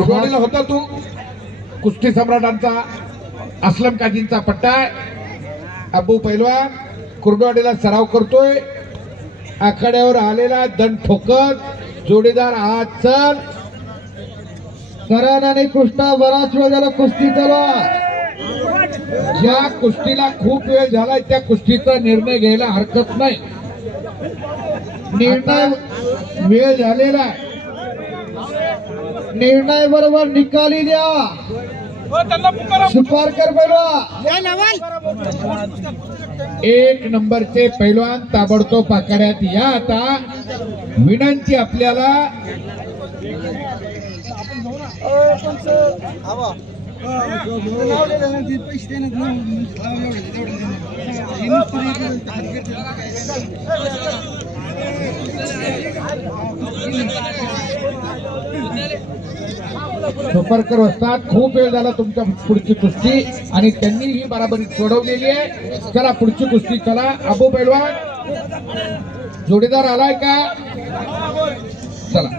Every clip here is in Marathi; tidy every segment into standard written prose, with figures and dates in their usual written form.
कुर्डवाडीला होता तू कुस्ती सम्राटांचा असलम काजींचा पट्टा अबू पैलवान कुर्डवाडीला सराव करतोय आखाड्यावर आलेला दंड ठोकत जोडीदार हात चल करण आणि कृष्णा बराच वेळ झाला कुस्ती चालू ज्या कुस्तीला खूप वेळ झालाय त्या कुस्तीचा निर्णय घ्यायला हरकत नाही निर्णय वेळ झालेला आहे निर्णय बरोबर निकाली द्या सुपारकर एक नंबरचे पैलवान ताबडतोब आखाड्यात या आता विनंती आपल्याला सुपारकर असतात खूप वेळ झाला तुमच्या पुढची कुस्ती आणि त्यांनी ही बराबरी सोडवलेली आहे चला पुढची कुस्ती चला अबू पैलवान जोडीदार आलाय का चला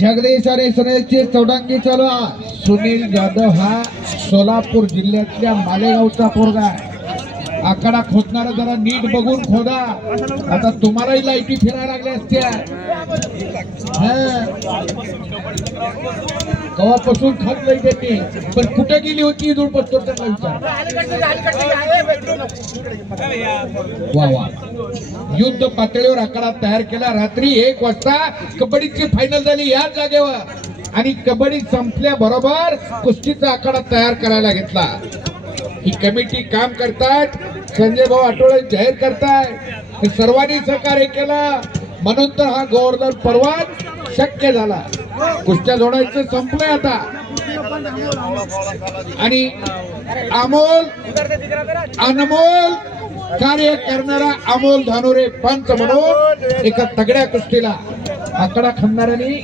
जगदीश आणि सुनीलची चौडंगी चालू सुनील जाधव हा सोलापूर जिल्ह्यातल्या मालेगावचा पोरगा आहे आखाडा खोदणारा जरा नीट बघून खोदा आता तुम्हालाही लाईटी फिरायला लागल्या असत्या कवापासून खात नाही त्यांनी पण कुठे गेली होती दूर पडतो त्यांना वा वा युद्ध पातळीवर आखाडा तयार केला रात्री 1 वाजता कबड्डीची फायनल झाली याच जागेवर आणि कबड्डी संपल्याबरोबर कुस्तीचा आखाडा तयार करायला घेतला ही कमिटी काम करतात संजय भाऊ आठवडे जाहीर करताय सर्वांनी सहकार्य केलं म्हणून तर हा गोवर्धन पर्वत शक्य झाला कुस्त्या जोडायचं संपलंय आता आणि अनमोल कार्य करणारा अमोल धानोरे पंच म्हणून एका तगड्या कुस्तीला आकडा खणणाऱ्यांनी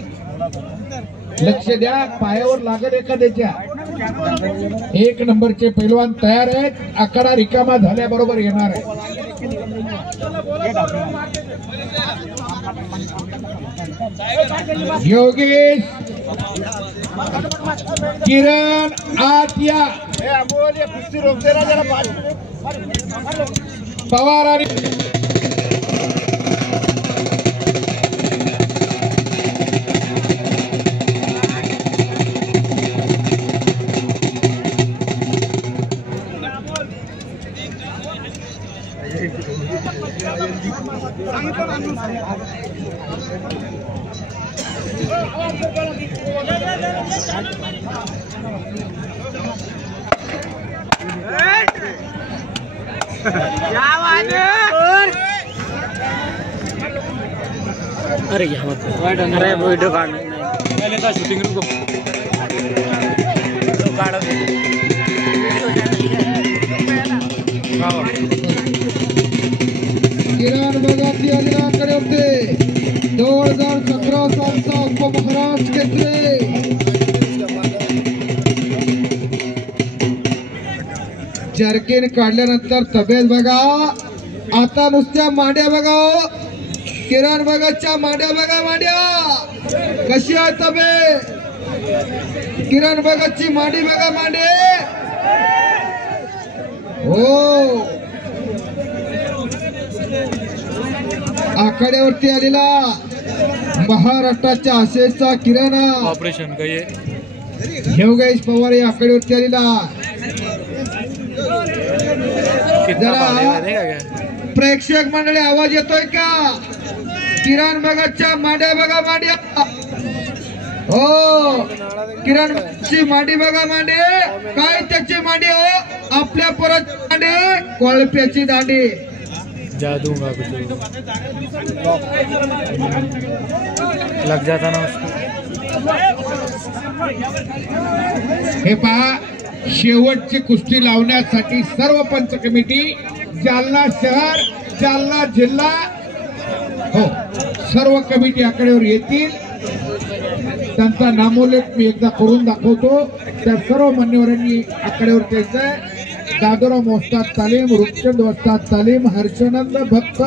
लक्ष द्या पायावर लागत एखाद्याच्या 1 नंबरचे पैलवान तयार आहेत आखाडा रिकामा झाल्याबरोबर येणार आहे योगेश किरण आत्या पवार आणि अरे अरे वीडियो काढना पहले तो शूटिंग रुको किरण बघाती अलिराकडे होते 2017 सालचा उपमहाराष्ट्र केसरी जर्किन काढल्यानंतर तब्येत बघा आता नुसत्या मांड्या बघा किरण भगतच्या मांड्या बघा मांड्या कशी आहे तब्येत किरण भगतची मांडी बघा मांडे हो आखाड्यावरती आलेला महाराष्ट्राच्या आशेचा किरण ऑपरेशन काही योगेश पवार या आखाड्यावरती आलेला प्रेक्षक मंडळी आवाज येतोय का किरण भगतच्या मांड्या बघा मांड्या हो किरण ची मांडी बघा मांडे काय त्याची मांडी हो आपल्या परत मांडे कोळप्याची दांडी जादूंगा लग जाता ना हे पहा शेवटची कुस्ती लावण्यासाठी सर्व पंच कमिटी जालना शहर जालना जिल्हा हो सर्व कमिटी आकड्यावर येतील त्यांचा नामोल्लेख मी एकदा करून दाखवतो त्या सर्व मान्यवरांनी आकड्यावर यायचंय दादोराम वस्ताद तालीम, रूपचंद वस्ताद तालीम, हर्षानंद भक्त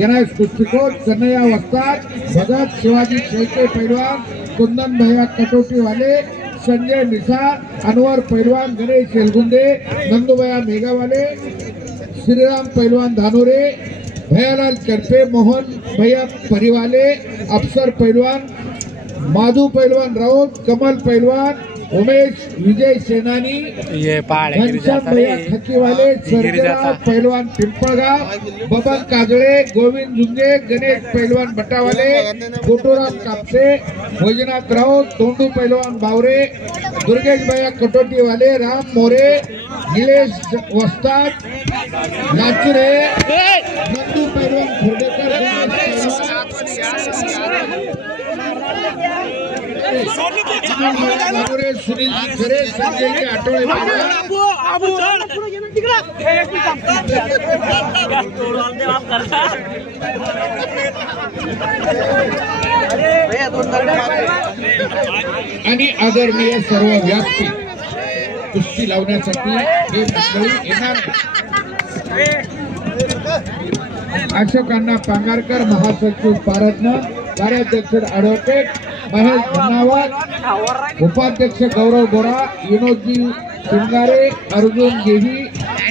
यांना कुस्तीकोच, कन्हैया वस्ताद, भगत शिवाजी शेळके पैलवान, कुंदन भैया कटोटी वाले, संजय निसार, अनवर पैलवान, गणेश एलगुंदे, नंदुभैया मेघावाले, श्रीराम पैलवान धानोरे, भैयालाल करपे, मोहन भैया परिवाले, अफसर पैलवान, माधू पैलवान राउत, कमल पैलवान, उमेश विजय सेनानी, घनश्याम भैया खकीवाले, सर्जेराव पैलवान पिंपळगाव, बबन काजळे, गोविंद झुंगे, गणेश पैलवान बटावाले, गोटूराम कापसे, वैजनाथ राऊत, तोंडू पैलवान बावरे, दुर्गेश भैया कटोटीवाले, राम मोरे, निलेश वस्ताद, नाचुरे, नंदू पैलवान खुर्डेकर, सुनील खरे, संजय आठवडे आणि आदरणीय सर्व व्यासपीठ कुस्ती लावण्यासाठी हे मंडळी येणार. अशोक अण्णा पांगारकर, महासचिव पारत्न, कार्याध्यक्ष ॲडव्होकेट महेश धनावत, उपाध्यक्ष गौरव गोरा, विनोदजी शिंगारे, अर्जुन गेही,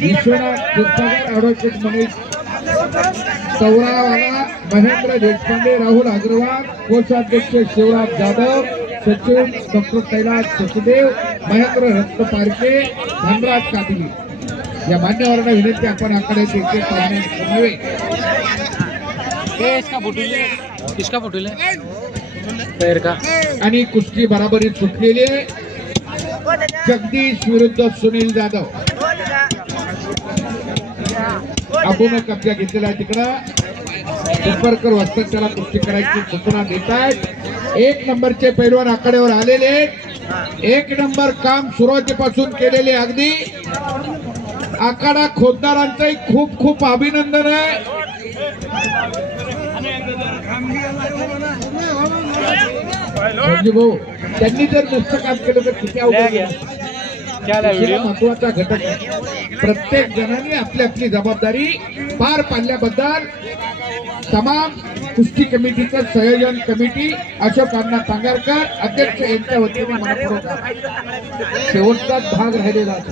विश्वनाथ क्षीरसागर, ॲडव्होकेट मनीष चौरावाला, महेंद्र देशपांडे, राहुल अग्रवाल, कोषाध्यक्ष शिवराज जाधव, सचिव डॉक्टर कैलास सचदेव, महेंद्र रत्न पारखे, धनराज कादिली या मान्यवरांना विनंती आपण आकडे देखील पाहण्यात किसका फुटूले पैर का. आणि कुस्ती बराबरीत सुटलेली आहे. जगदीश विरुद्ध सुनील जाधव. आपण कब्जा घेतलेला आहे तिकडं. संपर्कर वस्ताद त्याला कुस्ती करायची सूचना देत आहेत. 1 नंबरचे पैलवान आकड्यावर आलेले आहेत. 1 नंबर काम सुरुवातीपासून केलेले. अगदी आखाडा खोदणारांचंही खूप खूप अभिनंदन आहे. भाऊ त्यांनी जर नुसतं काम केलं तर किती अवघड. महत्वाचा घटक आहे. प्रत्येक जणांनी आपली आपली जबाबदारी पार पाडल्याबद्दल तमाम कुस्ती कमिटीचं संयोजन कमिटी अशोक अण्णा पांगारकर अध्यक्ष यांच्या वतीने मनपूर्वक शेवटचा भाग राहिलेला आहे.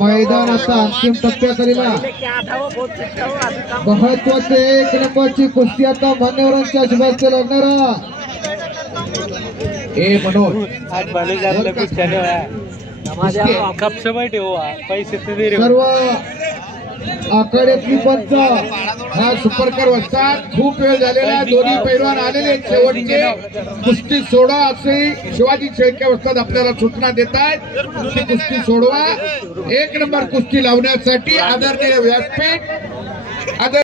मैदान आता अंतिम टप्प्याकरीला महत्वाचे 1 नंबरची कुस्ती आता मान्यवरांच्या शुभेच्छा लागणारा मनोज सर्व आखाड्यातली पंच हा सुपरकर वस्ताद. खूप वेळ झालेला. दोन्ही पैलवान आलेले शेवटचे. कुस्ती सोडा असे शिवाजी शेळके वस्ताद आपल्याला सूचना देत आहेत. ती कुस्ती सोडवा. 1 नंबर कुस्ती लावण्यासाठी आदरणीय व्यासपीठ